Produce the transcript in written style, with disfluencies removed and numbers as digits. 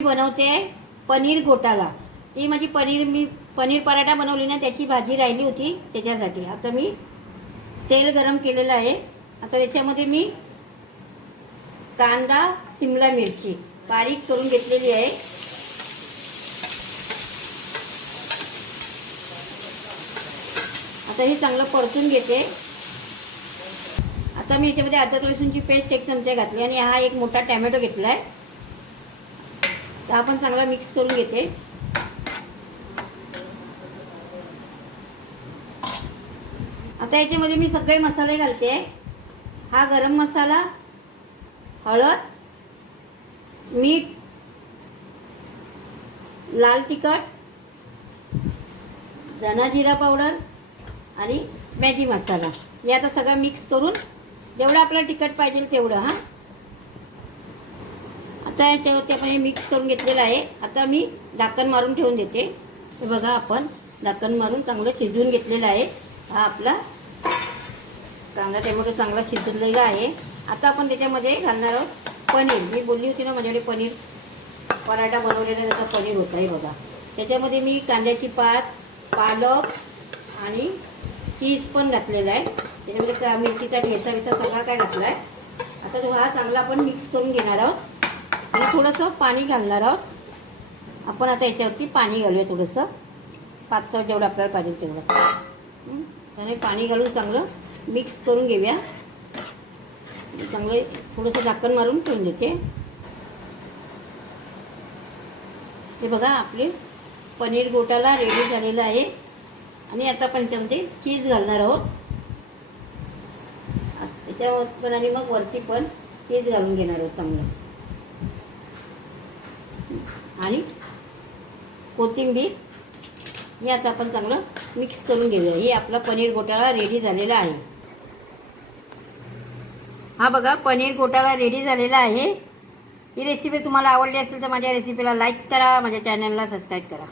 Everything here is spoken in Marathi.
बनवते पनीर घोटाला। ती माझी मी पनीर पराठा बनवली ना, त्याची भाजी राहिली होती त्याच्यासाठी। आता मी तेल गरम केलेलं आहे। आता त्याच्यामध्ये मी कांदा शिमला मिरची बारीक करून घेतलेली आहे। आता हे चांगलं परतून घेते। आता मी याच्यामध्ये अद्रक लसूणची पेस्ट 1 चमचा घातली आणि हा एक मोठा टोमॅटो घेतला आहे। तर आपण चांगला मिक्स करून घेते। आता याच्यामध्ये मी सगळे मसाले घालते। हा गरम मसाला, हळद, मीठ, लाल तिखट, धना जिरा पावडर आणि मॅगी मसाला हे आता सगळं मिक्स करून जेवढं आपल्याला तिखट पाहिजे तेवढं आता याच्यावरती आपण हे मिक्स करून घेतलेलं आहे। आता मी झाकण मारून ठेवून देते। हे बघा, आपण झाकण मारून चांगलं शिजवून घेतलेलं आहे। हा आपला कांदा टोमॅटो चांगला शिजलेला आहे। आता आपण त्याच्यामध्ये घालणार आहोत पनीर। मी बोलली होती ना माझ्याकडे पनीर पराठा बनवलेला त्याचा पनीर होता आहे बघा। त्याच्यामध्ये मी कांद्याची पात, पालक आणि चीज पण घातलेला आहे। त्याच्यामध्ये मिरचीचा ठेचा सगळा काय घातला आहे। आता तो हा चांगला आपण मिक्स करून घेणार आहोत आणि थोडंसं पाणी घालणार आहोत। आपण आता याच्यावरती पाणी घालूया, थोडंसं पातळ जेवढं आपल्याला पाहिजे तेवढं। त्याने पाणी घालून चांगलं मिक्स करून घेऊया। चांगले थोडंसं झाकण मारून ठेवून देते। हे बघा, आपले पनीर घोटाला रेडी झालेला आहे। आणि आता आपण त्यामध्ये चीज घालणार आहोत त्याच्यावर पण, आणि मग वरती पण चीज घालून घेणार आहोत चांगलं, आणि कोथिंबीर हे आता आपण चांगलं मिक्स करून घेऊया। हे आपला पनीर घोटाळा रेडी झालेला आहे। हा बघा, पनीर घोटाळा रेडी झालेला आहे। ही रेसिपी तुम्हाला आवडली असेल तर माझ्या रेसिपीला लाईक करा, माझ्या चॅनलला सबस्क्राईब करा।